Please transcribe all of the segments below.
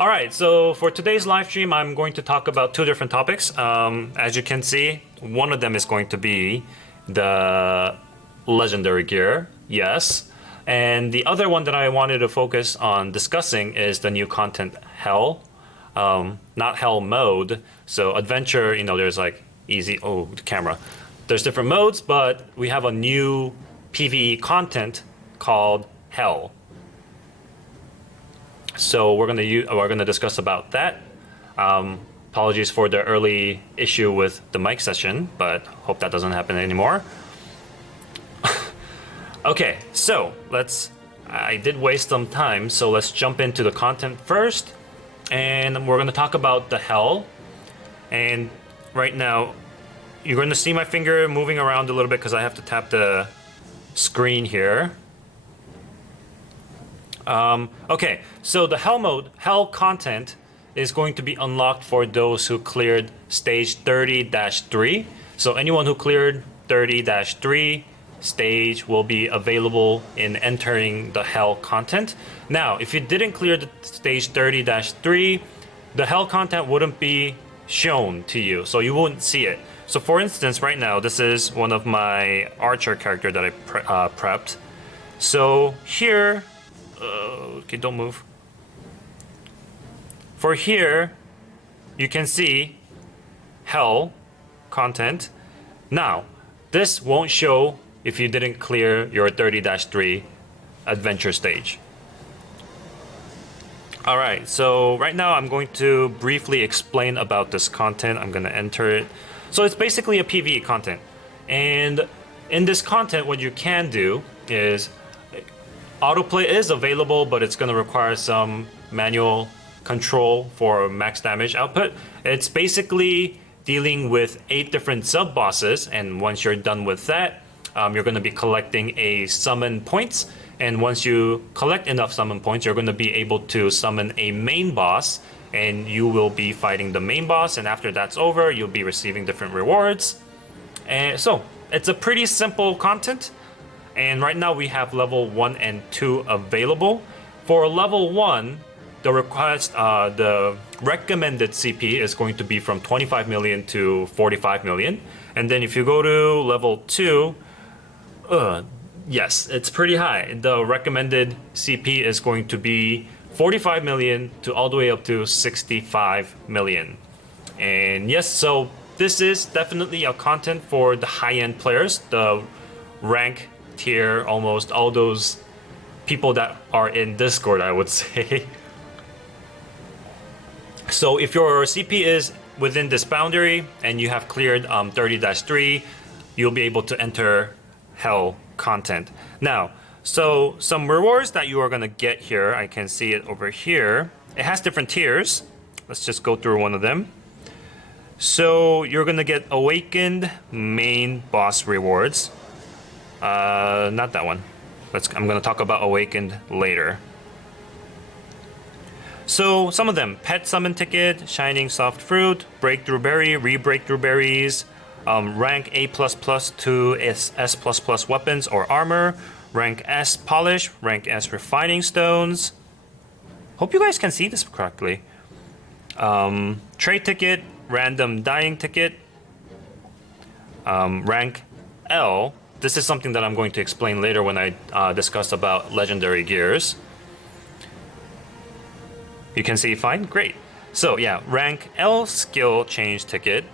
All right, so for today's live stream, I'm going to talk about two different topics. As you can see, one of them is going to be the legendary gear, yes. And the other one that I wanted to focus on discussing is the new content, Hell. Not Hell mode. So adventure, you know, there's like easy, oh, the camera. There's different modes, but we have a new PvE content called Hell. So we're gonna discuss about that. Apologies for the early issue with the mic session, but hope that doesn't happen anymore. Okay, so I did waste some time, so let's jump into the content first. And we're gonna talk about the Hell. And right now, you're gonna see my finger moving around a little bit because I have to tap the screen here. Okay, so the Hell content is going to be unlocked for those who cleared stage 30-3. So anyone who cleared 30-3 stage will be available in entering the Hell content. Now, if you didn't clear the stage 30-3, the Hell content wouldn't be shown to you, so you wouldn't see it. So for instance, right now, this is one of my archer character that I prepped. So here, okay, don't move. For here, you can see Hell content. Now, this won't show if you didn't clear your 30-3 adventure stage. All right, so right now I'm going to briefly explain about this content. I'm gonna enter it. So it's basically a PvE content. And in this content, what you can do is autoplay is available, but it's going to require some manual control for max damage output. It's basically dealing with 8 different sub-bosses, and once you're done with that, you're going to be collecting a summon points. And once you collect enough summon points, you're going to be able to summon a main boss, and you will be fighting the main boss. And after that's over, you'll be receiving different rewards. And so it's a pretty simple content. And right now we have level 1 and 2 available. For level 1, the recommended CP is going to be from 25 million to 45 million. And then if you go to level 2, yes, it's pretty high. The recommended CP is going to be 45 million to all the way up to 65 million. And yes, so this is definitely a content for the high-end players, the rank tier, almost all those people that are in Discord, I would say. So if your CP is within this boundary and you have cleared 30-3, you'll be able to enter Hell content. Now, so some rewards that you are going to get here, I can see it over here. It has different tiers. Let's just go through one of them. So you're going to get Awakened main boss rewards. Not that one. I'm going to talk about Awakened later. So some of them: Pet Summon Ticket, Shining Soft Fruit, Breakthrough Berry, Re-Breakthrough Berries, rank A++ to S++ weapons or armor, rank S Polish, rank S Refining Stones. Hope you guys can see this correctly. Trade Ticket, Random Dying Ticket, rank L. This is something that I'm going to explain later when I discuss about legendary gears. You can see fine? Great. So yeah, rank L skill change ticket,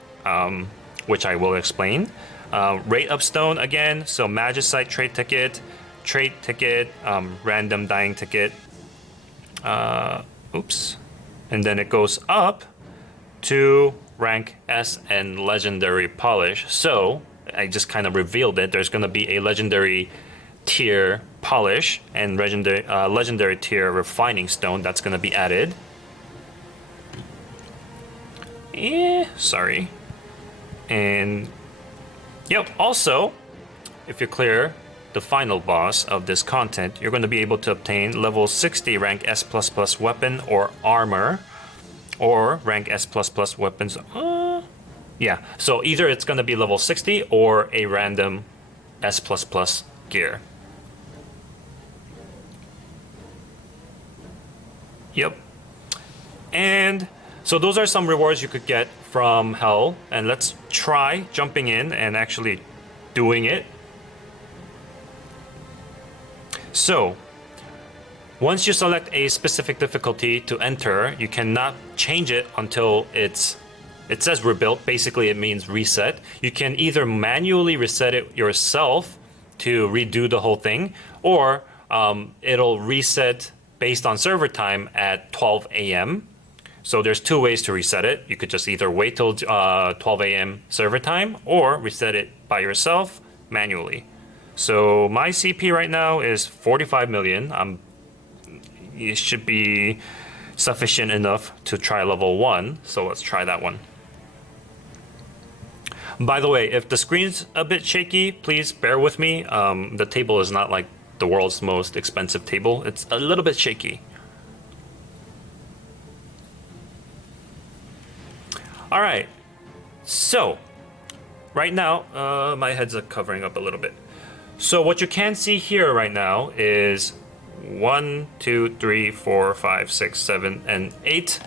which I will explain. Rate up stone again, so Magicite trade ticket, random dying ticket. Oops. And then it goes up to rank S and legendary polish. So I just kind of revealed it. There's going to be a legendary tier polish and legendary tier refining stone that's going to be added. Sorry. And yep, also, if you clear the final boss of this content, you're going to be able to obtain level 60 rank S++ weapon or armor, or rank S++ weapons. Yeah, so either it's going to be level 60 or a random S++ gear. Yep. And so those are some rewards you could get from Hell. And let's try jumping in and actually doing it. So once you select a specific difficulty to enter, you cannot change it until it says rebuilt. Basically, it means reset. You can either manually reset it yourself to redo the whole thing, or it'll reset based on server time at 12 a.m. So there's two ways to reset it. You could just either wait till 12 a.m. server time or reset it by yourself manually. So my CP right now is 45 million. It should be sufficient enough to try level 1. So let's try that one. By the way, if the screen's a bit shaky, please bear with me. The table is not like the world's most expensive table. It's a little bit shaky. All right. So right now, my head's covering up a little bit. So what you can see here right now is 1, 2, 3, 4, 5, 6, 7, and 8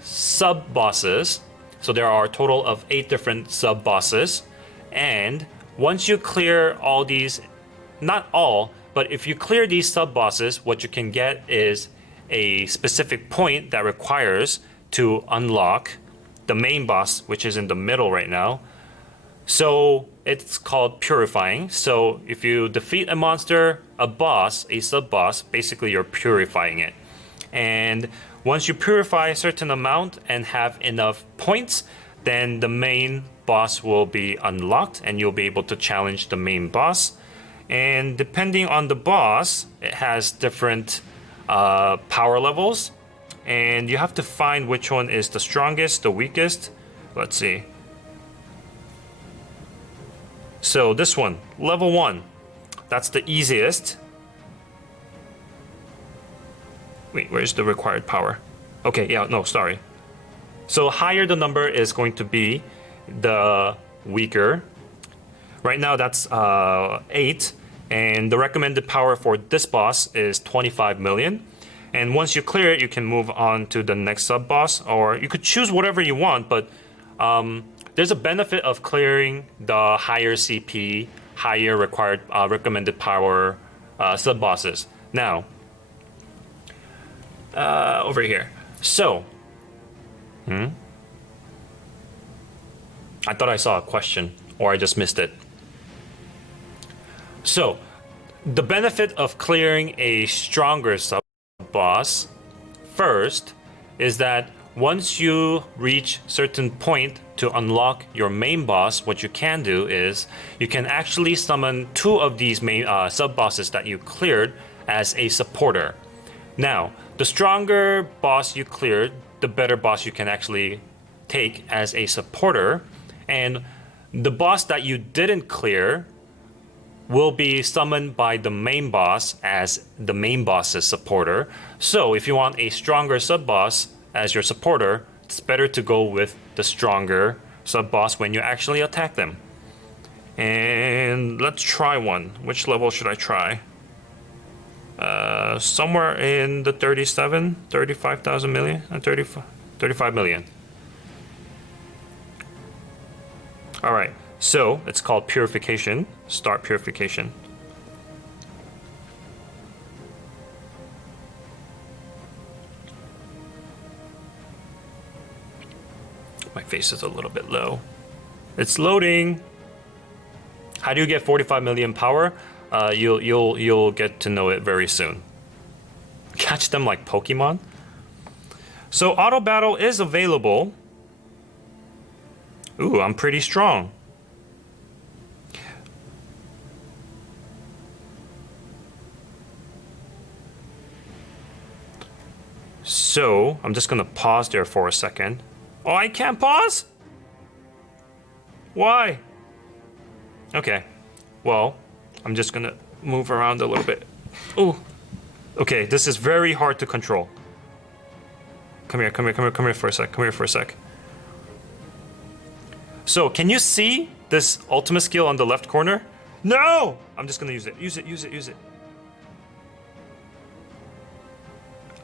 sub bosses. So there are a total of 8 different sub bosses. And once you clear all these, not all, but if you clear these sub bosses, what you can get is a specific point that requires to unlock the main boss, which is in the middle right now. So it's called purifying. So if you defeat a monster, a boss, a sub boss, basically you're purifying it. And once you purify a certain amount and have enough points, then the main boss will be unlocked and you'll be able to challenge the main boss. And depending on the boss, it has different power levels. And you have to find which one is the strongest, the weakest. Let's see. So this one, level 1, that's the easiest. Wait, where's the required power? Okay, yeah, no, sorry. So higher the number is going to be the weaker. Right now that's 8, and the recommended power for this boss is 25 million. And once you clear it, you can move on to the next sub boss, or you could choose whatever you want, but there's a benefit of clearing the higher CP, higher required recommended power sub bosses. Now, over here. So, I thought I saw a question, or I just missed it. So, the benefit of clearing a stronger sub boss first is that once you reach certain point to unlock your main boss, what you can do is you can actually summon 2 of these main sub bosses that you cleared as a supporter. Now, the stronger boss you cleared, the better boss you can actually take as a supporter, and the boss that you didn't clear will be summoned by the main boss as the main boss's supporter. So if you want a stronger sub boss as your supporter, it's better to go with the stronger sub boss when you actually attack them. And let's try one. Which level should I try? Somewhere in the 35,000 million, 35 million. All right, so it's called purification. Start purification. My face is a little bit low. It's loading. How do you get 45 million power? You'll get to know it very soon. Catch them like Pokemon. So auto battle is available. Ooh, I'm pretty strong. So I'm just gonna pause there for a second. Oh, I can't pause? Why? Okay, well, I'm just gonna move around a little bit. Ooh. Okay, this is very hard to control. Come here for a sec. So, can you see this ultimate skill on the left corner? No! I'm just gonna use it. Use it.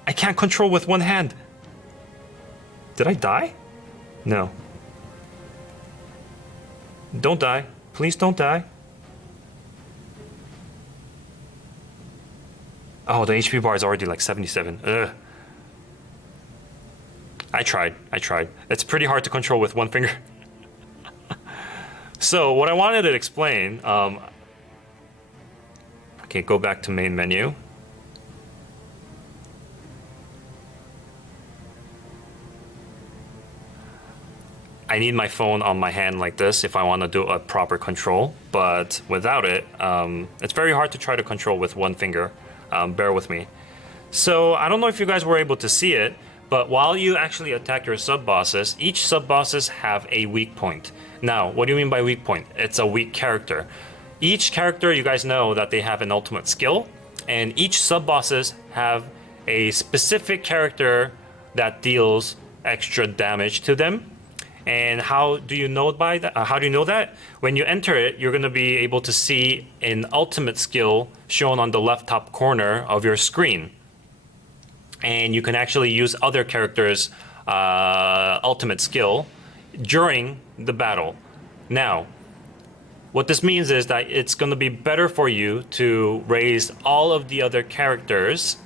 I can't control with one hand. Did I die? No. Don't die. Please don't die. Oh, the HP bar is already like 77. Ugh. I tried. It's pretty hard to control with one finger. So what I wanted to explain, okay, go back to main menu. I need my phone on my hand like this if I want to do a proper control, but without it, it's very hard to try to control with one finger. Bear with me. So I don't know if you guys were able to see it, but while you actually attack your sub-bosses, each sub-bosses have a weak point. Now, what do you mean by weak point? It's a weak character. Each character, you guys know that they have an ultimate skill, and each sub-bosses have a specific character that deals extra damage to them. And how do you know by that? How do you know that? When you enter it, you're going to be able to see an ultimate skill shown on the left top corner of your screen. And you can actually use other characters' ultimate skill during the battle. Now, what this means is that it's going to be better for you to raise all of the other characters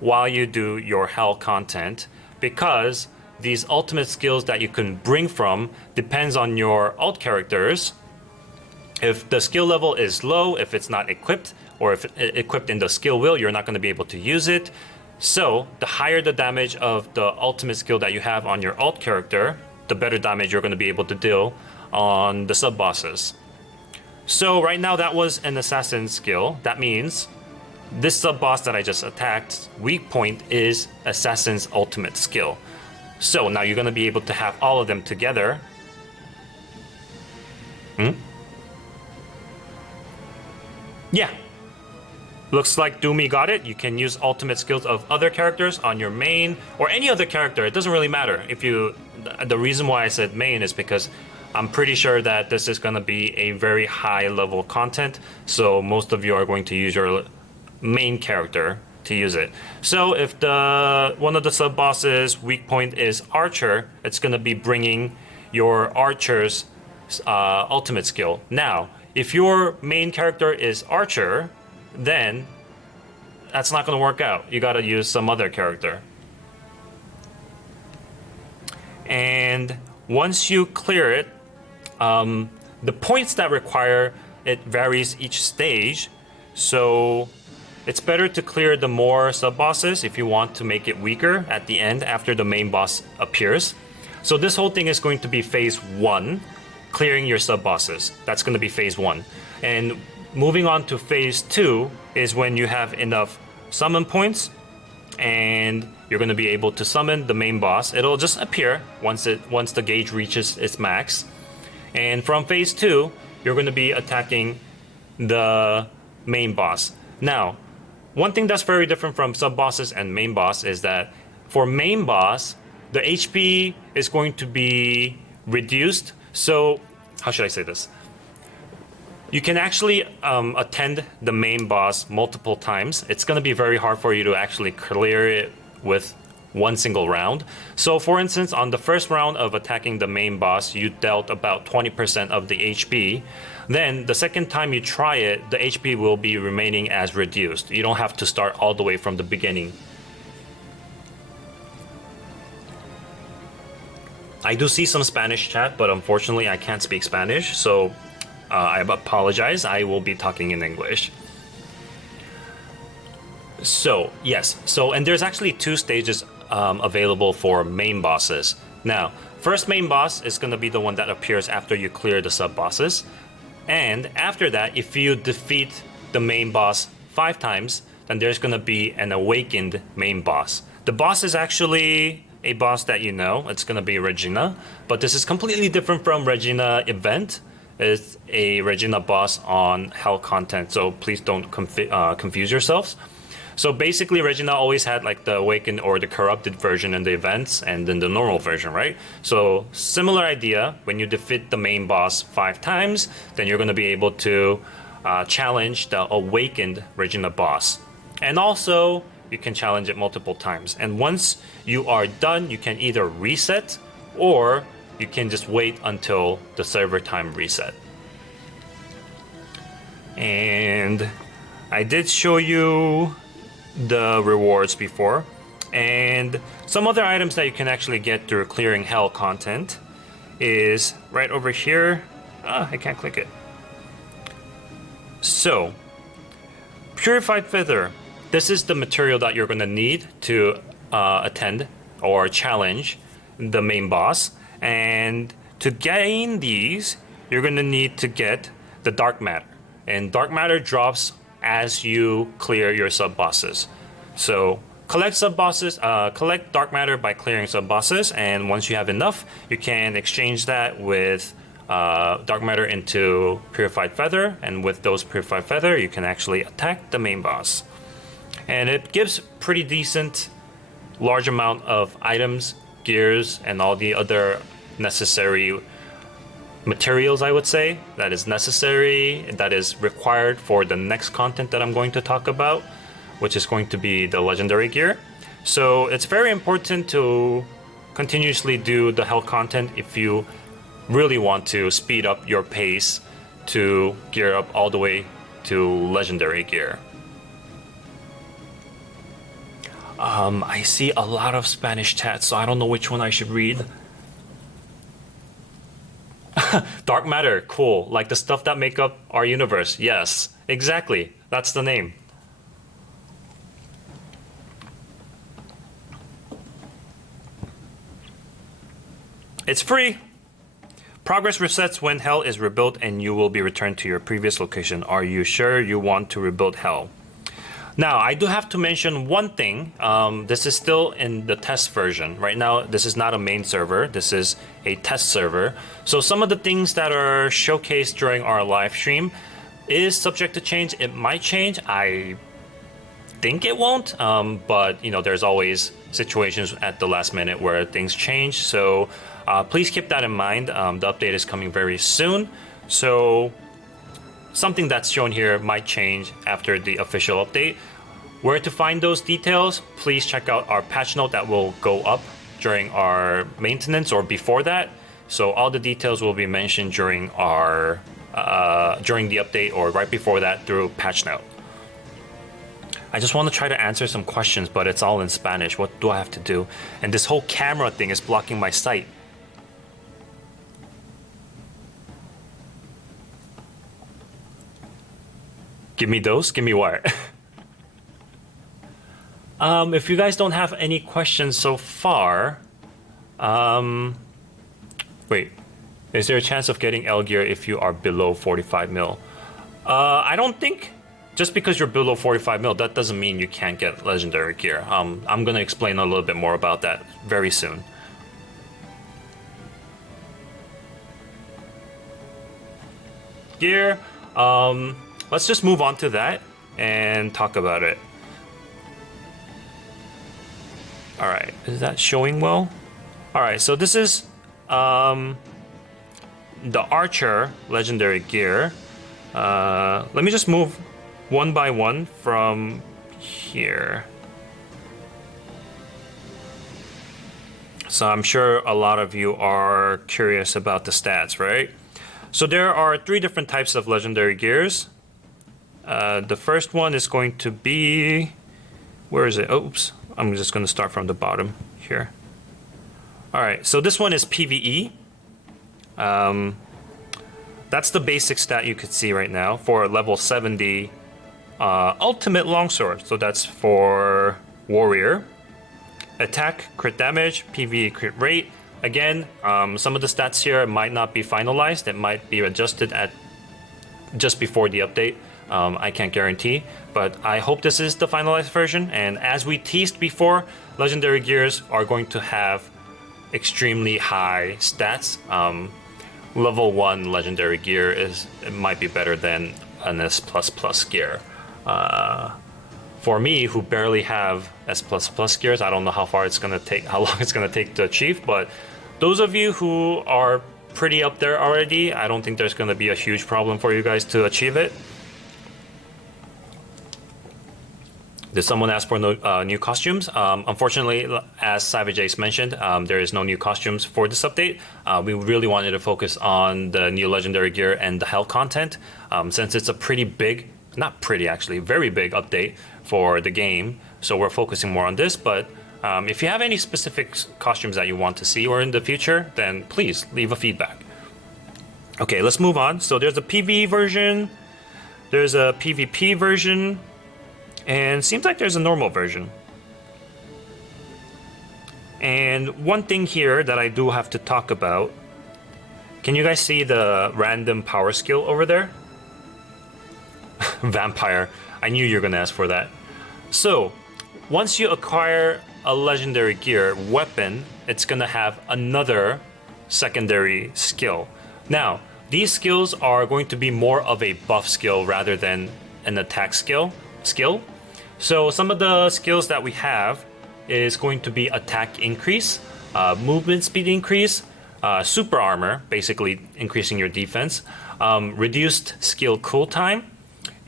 while you do your hell content, because these ultimate skills that you can bring from depends on your alt characters. If the skill level is low, if it's not equipped, or if it's equipped in the skill wheel, you're not going to be able to use it. So the higher the damage of the ultimate skill that you have on your alt character, the better damage you're going to be able to deal on the sub-bosses. So right now that was an assassin skill. That means this sub-boss that I just attacked, weak point is assassin's ultimate skill. So now you're going to be able to have all of them together. Yeah. Looks like Doomy got it. You can use ultimate skills of other characters on your main or any other character. It doesn't really matter. If you, the reason why I said main is because I'm pretty sure that this is going to be a very high level content. So most of you are going to use your main character to use it. So if one of the sub bosses weak point is Archer, it's going to be bringing your Archer's ultimate skill. Now, if your main character is Archer, then that's not going to work out. You got to use some other character. And once you clear it, the points that require it varies each stage. So it's better to clear the more sub-bosses if you want to make it weaker at the end after the main boss appears. So this whole thing is going to be phase 1, clearing your sub-bosses. That's going to be phase 1. And moving on to phase 2 is when you have enough summon points and you're going to be able to summon the main boss. It'll just appear once the gauge reaches its max. And from phase 2, you're going to be attacking the main boss. Now, one thing that's very different from sub-bosses and main boss is that for main boss, the HP is going to be reduced. So, how should I say this? You can actually attend the main boss multiple times. It's going to be very hard for you to actually clear it with one single round. So for instance, on the first round of attacking the main boss, you dealt about 20% of the HP. Then the second time you try it, the HP will be remaining as reduced. You don't have to start all the way from the beginning. I do see some Spanish chat, but unfortunately I can't speak Spanish, so I apologize. I will be talking in English. So, yes. So, and there's actually 2 stages available for main bosses. Now, first main boss is going to be the one that appears after you clear the sub-bosses. And after that, if you defeat the main boss 5 times, then there's going to be an awakened main boss. The boss is actually a boss that you know. It's going to be Regina. But this is completely different from Regina event. It's a Regina boss on Hell content, so please don't confuse yourselves. So basically, Regina always had like the awakened or the corrupted version in the events, and then the normal version, right? So similar idea. When you defeat the main boss 5 times, then you're going to be able to challenge the awakened Regina boss. And also, you can challenge it multiple times. And once you are done, you can either reset or you can just wait until the server time reset. And I did show you the rewards before, and some other items that you can actually get through clearing hell content is right over here. I can't click it. So, Purified Feather. This is the material that you're going to need to attend or challenge the main boss. And to gain these, you're going to need to get the dark matter. And dark matter drops as you clear your sub-bosses. So collect sub-bosses, collect dark matter by clearing sub-bosses, and once you have enough, you can exchange that with dark matter into Purified Feather, and with those Purified Feather, you can actually attack the main boss. And it gives pretty decent, large amount of items, gears, and all the other necessary materials, I would say, that is necessary, that is required for the next content that I'm going to talk about, which is going to be the legendary gear. So it's very important to continuously do the hell content if you really want to speed up your pace to gear up all the way to legendary gear. I see a lot of Spanish chat, so I don't know which one I should read. Dark matter, cool. Like the stuff that make up our universe. Yes, exactly. That's the name. It's free. Progress resets when hell is rebuilt and you will be returned to your previous location. Are you sure you want to rebuild hell? Now, I do have to mention one thing. This is still in the test version. Right now, this is not a main server. This is a test server. So some of the things that are showcased during our live stream is subject to change. It might change. I think it won't. But, you know, there's always situations at the last minute where things change. So please keep that in mind. The update is coming very soon. So something that's shown here might change after the official update. Where to find those details, please check out our patch note that will go up during our maintenance or before that. So all the details will be mentioned during our during the update or right before that through patch note. I just want to try to answer some questions, but it's all in Spanish. What do I have to do? And this whole camera thing is blocking my sight. Give me those? Give me what? If you guys don't have any questions so far, wait, is there a chance of getting L gear if you are below 45 mil? I don't think, just because you're below 45 mil, that doesn't mean you can't get legendary gear. I'm gonna explain a little bit more about that very soon. Gear, let's just move on to that and talk about it. All right, is that showing well? All right, so this is the Archer legendary gear. Let me just move one by one from here. So I'm sure a lot of you are curious about the stats, right? So there are 3 different types of legendary gears. The first one is going to be, where is it? Oops, I'm just going to start from the bottom here. All right, so this one is PvE. That's the basic stat you could see right now for level 70 ultimate longsword. So that's for warrior. Attack, crit damage, PvE crit rate. Again, some of the stats here might not be finalized. It might be adjusted at just before the update. I can't guarantee, but I hope this is the finalized version. And as we teased before, legendary gears are going to have extremely high stats. Level 1 legendary gear it might be better than an S++ gear. For me, who barely have S++ gears, I don't know how long it's gonna take to achieve. But those of you who are pretty up there already, I don't think there's gonna be a huge problem for you guys to achieve it. Did someone ask for no, new costumes? Unfortunately, as Savage Ace mentioned, there is no new costumes for this update. We really wanted to focus on the new legendary gear and the hell content, since it's a pretty big, not pretty actually, very big update for the game. So we're focusing more on this, but if you have any specific costumes that you want to see or in the future, then please leave a feedback. Okay, let's move on. So there's a PvE version, there's a PvP version, and seems like there's a normal version. And one thing here that I do have to talk about, can you guys see the random power skill over there? Vampire. I knew you were gonna ask for that. So, once you acquire a legendary gear weapon, it's gonna have another secondary skill. Now, these skills are going to be more of a buff skill rather than an attack skill. So some of the skills that we have is going to be attack increase, movement speed increase, super armor, basically increasing your defense, reduced skill cooltime,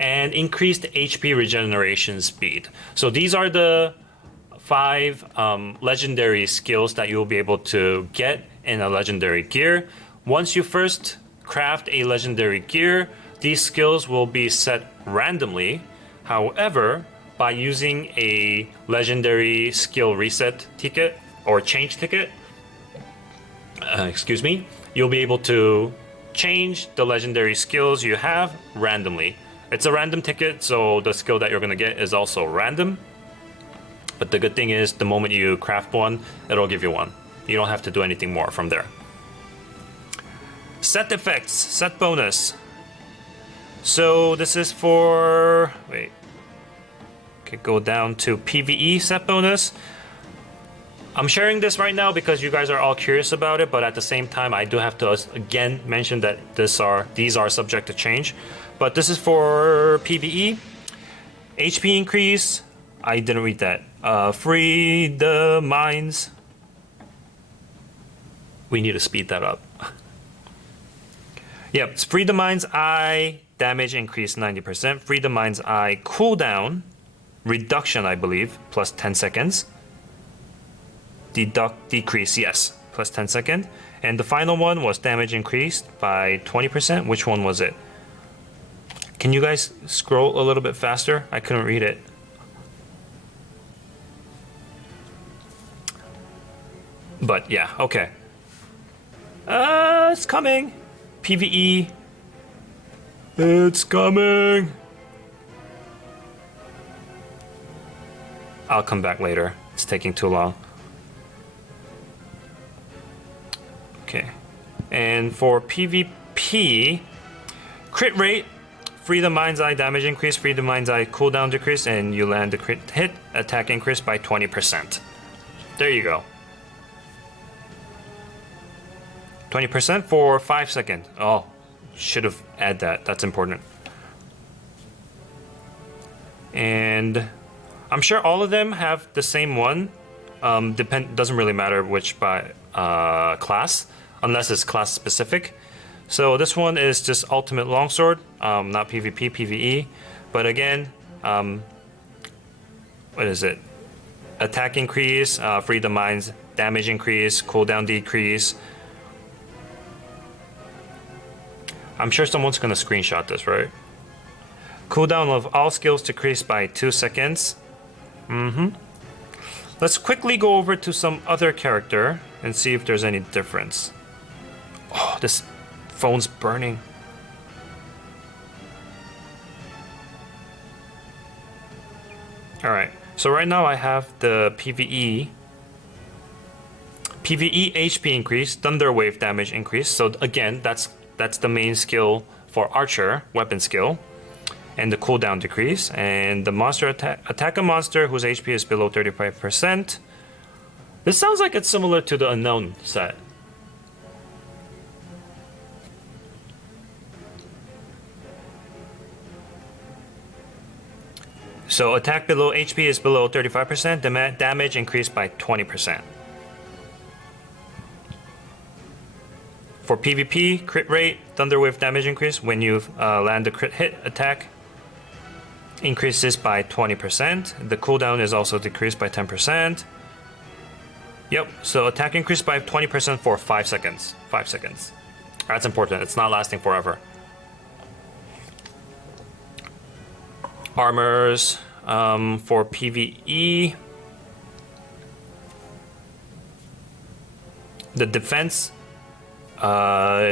and increased HP regeneration speed. So these are the 5 legendary skills that you'll be able to get in a legendary gear. Once you first craft a legendary gear, these skills will be set randomly. However, by using a legendary skill reset ticket or change ticket, you'll be able to change the legendary skills you have randomly. It's a random ticket, so the skill that you're gonna get is also random. But the good thing is, the moment you craft one, it'll give you one. You don't have to do anything more from there. Set effects, set bonus. So this is for, wait. Okay, go down to PvE set bonus. I'm sharing this right now because you guys are all curious about it, but at the same time, I do have to again mention that these are subject to change. But this is for PvE. HP increase. I didn't read that. Free the mines. We need to speed that up. Yep, it's free the mind's eye, damage increase 90%. Free the mind's eye cooldown reduction, I believe, plus 10 seconds. Decrease, yes, plus 10 seconds. And the final one was damage increased by 20%. Which one was it? Can you guys scroll a little bit faster? I couldn't read it. But yeah, okay. It's coming. PvE. It's coming. I'll come back later. It's taking too long. Okay. And for PvP, crit rate, free the mind's eye damage increase, free the mind's eye cooldown decrease, and you land the crit hit attack increase by 20%. There you go. 20% for 5 seconds. Oh, should have added that. That's important. And I'm sure all of them have the same one. Doesn't really matter which by class, unless it's class specific. So this one is just ultimate longsword, not PvP, PvE. But again, what is it? Attack increase, free the mines, damage increase, cooldown decrease. I'm sure someone's gonna screenshot this, right? Cooldown of all skills decreased by 2 seconds. Let's quickly go over to some other character and see if there's any difference. Oh, this phone's burning. Alright, so right now I have the PvE HP increase, Thunder Wave damage increase. So again, that's the main skill for Archer, weapon skill. And the cooldown decrease. And the monster attack a monster whose HP is below 35%. This sounds like it's similar to the Unknown set. So attack below HP is below 35%, damage increased by 20%. For PvP, crit rate, Thunder Wave damage increase when you land a crit hit attack. increases by 20%. The cooldown is also decreased by 10%. Yep, so attack increased by 20% for 5 seconds. 5 seconds. That's important. It's not lasting forever. Armors for PvE. The defense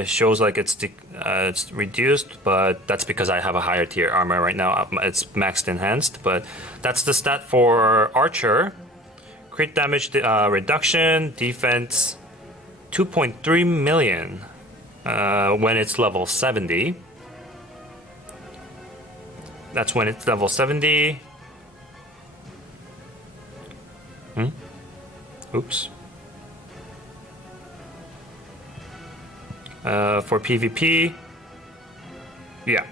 shows like it's reduced, but that's because I have a higher tier armor right now. It's maxed enhanced, but that's the stat for Archer. Crit damage reduction, defense 2.3 million when it's level 70. That's when it's level 70. Oops. For PvP, yeah.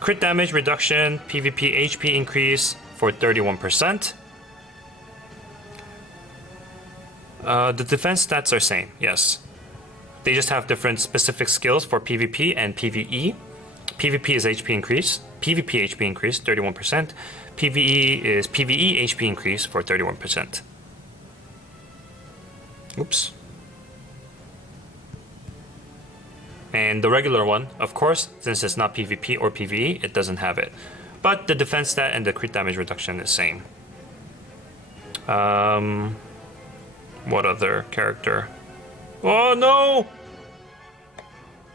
Crit damage reduction, PvP HP increase for 31%. The defense stats are same, yes. They just have different specific skills for PvP and PvE. PvP is HP increase, PvP HP increase 31%. PvE is PvE HP increase for 31%. Oops. And the regular one, of course, since it's not PvP or PvE, it doesn't have it. But the defense stat and the crit damage reduction is same. What other character? Oh no!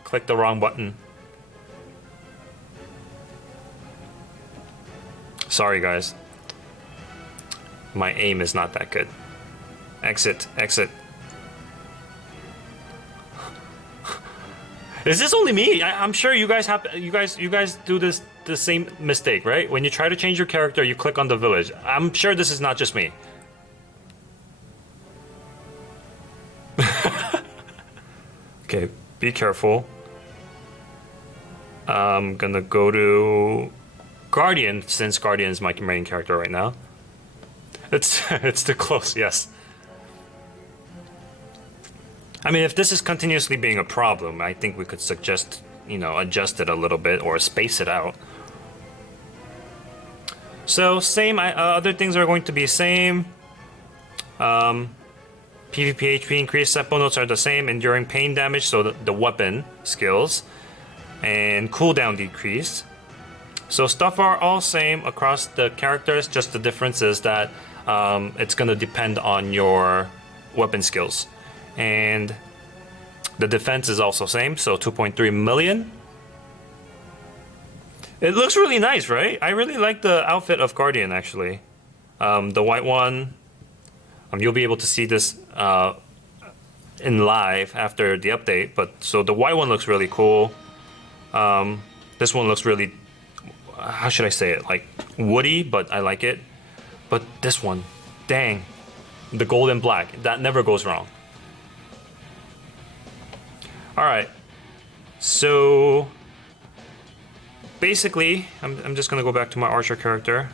Click the wrong button. Sorry guys. My aim is not that good. Exit, exit. Is this only me? I'm sure you guys have. You guys do the same mistake, right? When you try to change your character, you click on the village. I'm sure this is not just me. Okay, be careful. I'm gonna go to Guardian since Guardian is my main character right now. It's too close. Yes. I mean, if this is continuously being a problem, I think we could suggest, adjust it a little bit or space it out. So same, other things are going to be same. PvP HP increase, set bonus are the same. Enduring pain damage, so the weapon skills. And cooldown decrease. So stuff are all same across the characters, just the difference is that it's going to depend on your weapon skills. And the defense is also same, so 2.3 million. It looks really nice, right? I really like the outfit of Guardian, actually. The white one, you'll be able to see this in live after the update. But so the white one looks really cool. This one looks really, how should I say it? Like woody, but I like it. But this one, dang, the gold and black, that never goes wrong. All right, so basically, I'm just gonna go back to my Archer character.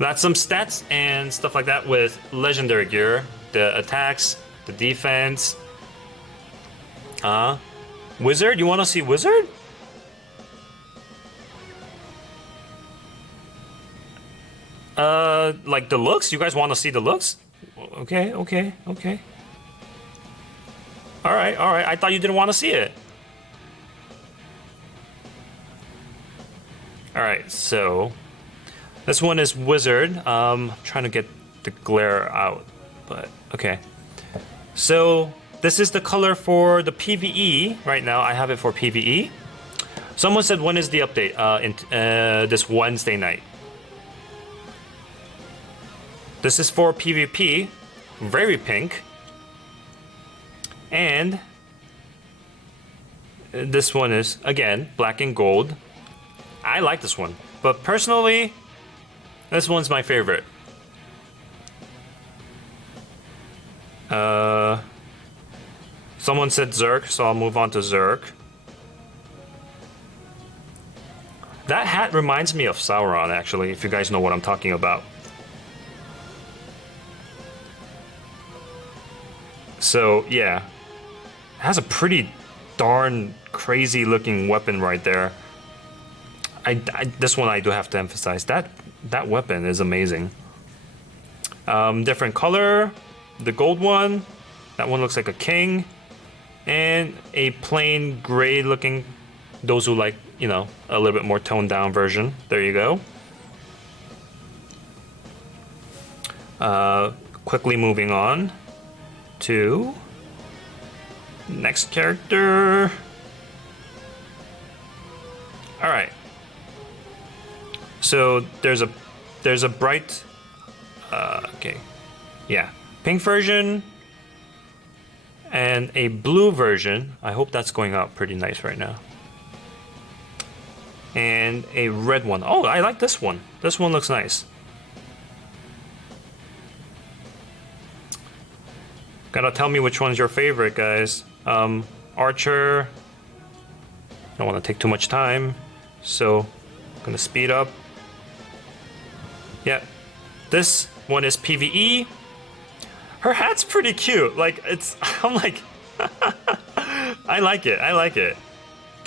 That's some stats and stuff like that with legendary gear. The attacks, the defense. Wizard, you wanna see Wizard? Like the looks? You guys wanna see the looks? Okay. All right. I thought you didn't want to see it. All right, so this one is Wizard. Trying to get the glare out, but okay. So this is the color for the PvE right now. I have it for PvE. Someone said, when is the update? This Wednesday night. This is for PvP. Very pink. And this one is, again, black and gold. I like this one. But personally, this one's my favorite. Someone said Zerg, so I'll move on to Zerg. That hat reminds me of Sauron, actually, if you guys know what I'm talking about. So, yeah. It has a pretty darn crazy looking weapon right there. This one I do have to emphasize. That weapon is amazing. Different color. The gold one. That one looks like a king. And a plain gray looking, those who like, you know, a little bit more toned down version. There you go. Quickly moving on to next character. All right. So there's a bright, okay, yeah, pink version and a blue version. I hope that's going out pretty nice right now. And a red one. Oh, I like this one. This one looks nice. Gotta tell me which one's your favorite, guys. Archer. Don't want to take too much time, so I'm gonna speed up. Yeah, this one is PvE. Her hat's pretty cute. Like, it's, I'm like, I like it. I like it.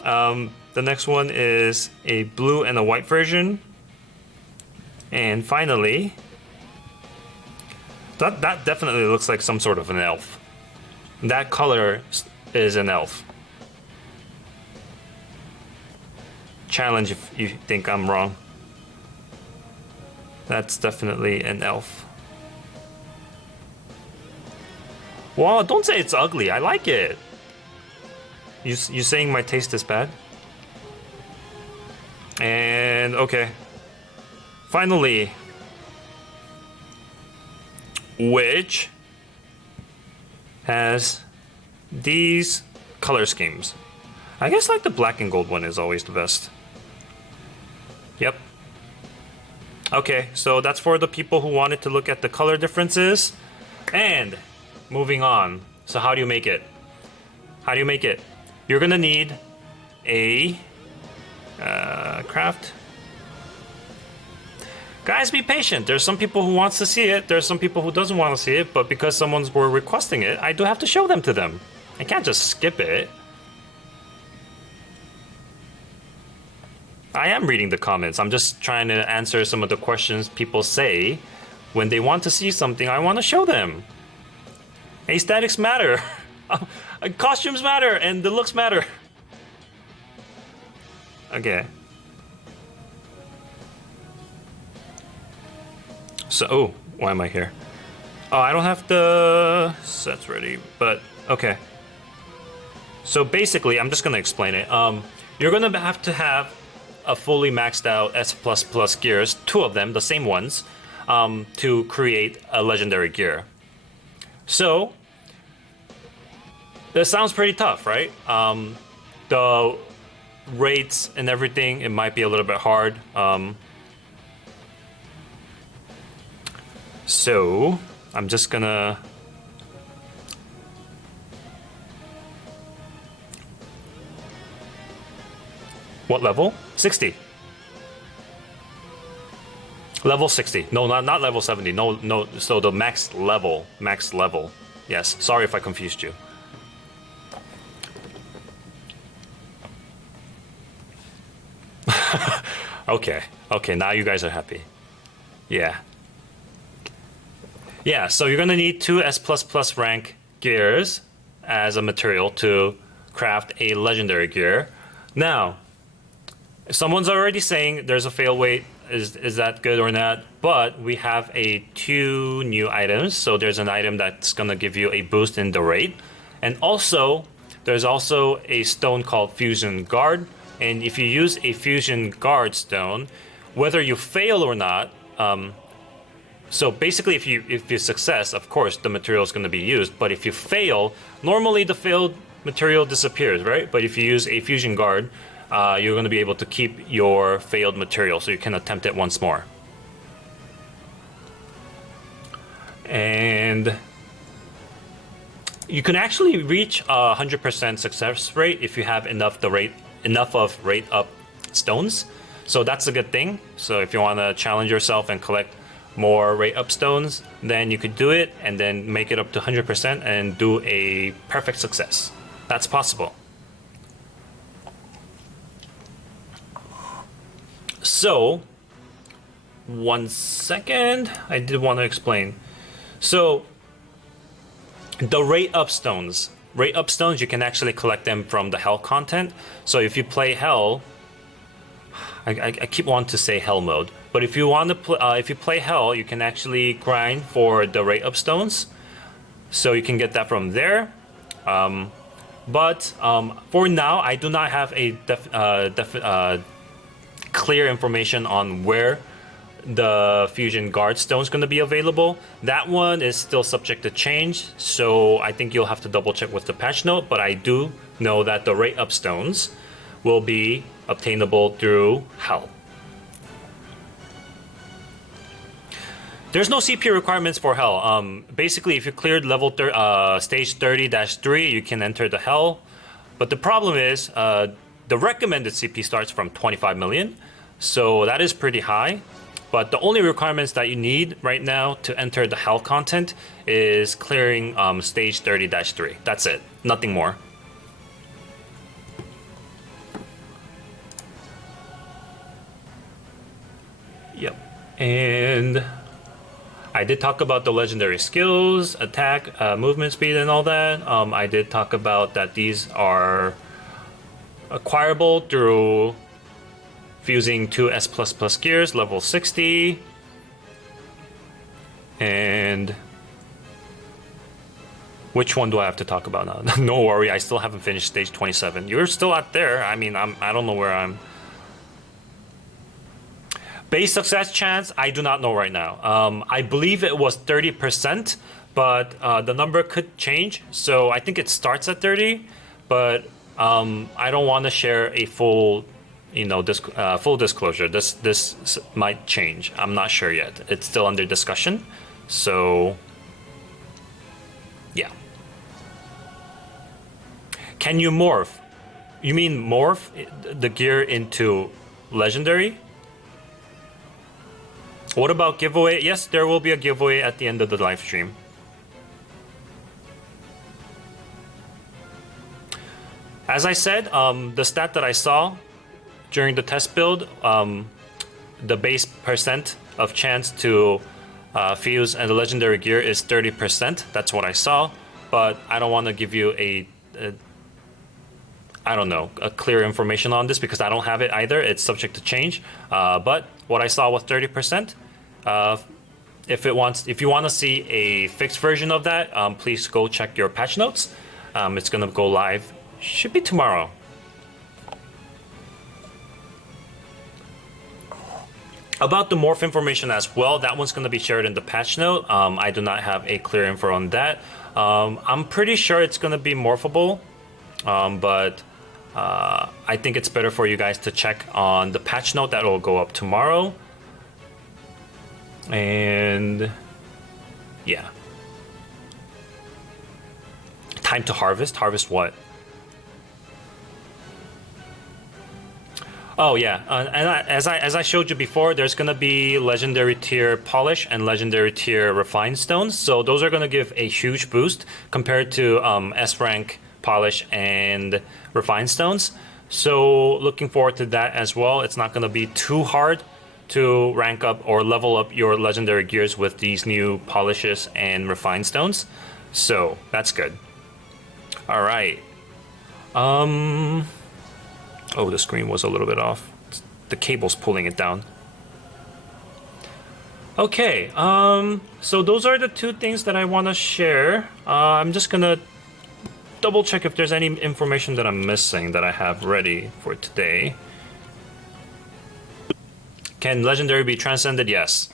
The next one is a blue and a white version. And finally, that definitely looks like some sort of an elf. That color is an elf. Challenge if you think I'm wrong. That's definitely an elf. Wow, don't say it's ugly. I like it. You saying my taste is bad? And okay. Finally, which has these color schemes. I guess like the black and gold one is always the best. Yep. Okay, so that's for the people who wanted to look at the color differences. And moving on. So how do you make it? How do you make it? You're gonna need a craft. Guys, be patient. There's some people who wants to see it. There's some people who doesn't want to see it. But because someone's were requesting it, I do have to show them to them. I can't just skip it. I am reading the comments. I'm just trying to answer some of the questions people say. When they want to see something, I want to show them. Aesthetics matter. Costumes matter and the looks matter. Okay. So, oh, why am I here? Oh, I don't have the sets ready, but okay. So basically, I'm just gonna explain it. You're gonna have to have a fully maxed out S++ gears, 2 of them, the same ones, to create a legendary gear. So, that sounds pretty tough, right? The rates and everything, it might be a little bit hard. So, I'm just gonna... What level? 60. Level 60. No, not level 70. No, so the max level. Yes, sorry if I confused you. Okay, now you guys are happy. Yeah, so you're gonna need 2 S++ rank gears as a material to craft a legendary gear. Now, someone's already saying there's a fail weight. Is that good or not? But we have 2 new items. So there's an item that's gonna give you a boost in the rate, and also there's also a stone called Fusion Guard. And if you use a Fusion Guard stone, whether you fail or not, so basically if you success, of course the material is going to be used. But if you fail, normally the failed material disappears, right? But if you use a Fusion Guard, you're going to be able to keep your failed material, so you can attempt it once more. And you can actually reach 100% success rate if you have enough of rate up stones. So that's a good thing. So if you want to challenge yourself and collect more rate up stones, then you could do it and then make it up to 100% and do a perfect success. That's possible. So, 1 second. I did want to explain. So, the rate up stones. Rate up stones, you can actually collect them from the Hell content. So if you play Hell, I keep wanting to say Hell mode, but if you want to if you play Hell, you can actually grind for the rate up stones. So you can get that from there. But for now, I do not have a clear information on where the Fusion Guard Stone is going to be available. That one is still subject to change, so I think you'll have to double check with the patch note, but I do know that the rate up stones will be obtainable through Hell. There's no CP requirements for Hell. Basically, if you cleared level stage 30-3, you can enter the Hell. But the problem is, the recommended CP starts from 25 million, so that is pretty high. But the only requirements that you need right now to enter the Hell content is clearing stage 30-3. That's it. Nothing more. Yep. And I did talk about the legendary skills, attack, movement speed, and all that. I did talk about that these are acquirable through fusing 2 S++ gears, level 60. And which one do I have to talk about now? No worry, I still haven't finished stage 27. You're still out there. I mean, I don't know where I'm. Base success chance, I do not know right now. I believe it was 30%, but the number could change. So I think it starts at 30, but I don't want to share a full, full disclosure. This might change. I'm not sure yet. It's still under discussion. So yeah. Can you morph? You mean morph the gear into legendary? What about giveaway? Yes, there will be a giveaway at the end of the live stream. As I said, the stat that I saw during the test build, the base percent of chance to fuse and the legendary gear is 30%. That's what I saw, but I don't want to give you a clear information on this because I don't have it either. It's subject to change. But what I saw was 30%. If you want to see a fixed version of that, please go check your patch notes. It's gonna go live. Should be tomorrow. About the morph information as well, that one's gonna be shared in the patch note. I do not have a clear info on that. I'm pretty sure it's gonna be morphable, but I think it's better for you guys to check on the patch note that will go up tomorrow. And yeah. Time to harvest? Harvest what? Oh yeah, and as I showed you before, there's gonna be legendary tier polish and legendary tier refined stones. So those are gonna give a huge boost compared to S rank polish and refined stones. So looking forward to that as well. It's not gonna be too hard to rank up or level up your legendary gears with these new polishes and refined stones. So that's good. All right. Oh, the screen was a little bit off. The cable's pulling it down. Okay, so those are the two things that I want to share. I'm just gonna double check if there's any information that I'm missing that I have ready for today. Can legendary be transcended? Yes.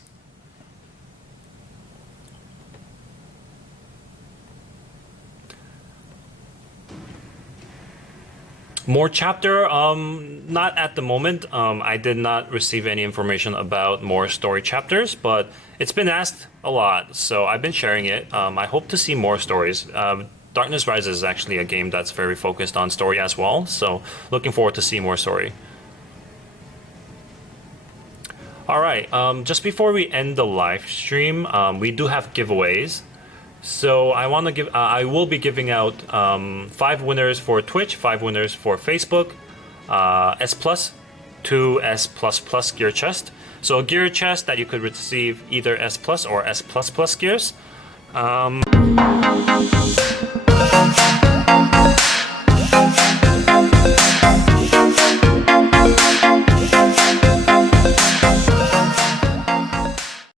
More chapter? Not at the moment. I did not receive any information about more story chapters, but it's been asked a lot, so I've been sharing it. I hope to see more stories. Darkness Rises is actually a game that's very focused on story as well, so looking forward to see more story. All right, just before we end the live stream, we do have giveaways. So I want to give. I will be giving out 5 winners for Twitch, 5 winners for Facebook, S+ 2 S++ gear chest. So a gear chest that you could receive either S+ or S++ gears.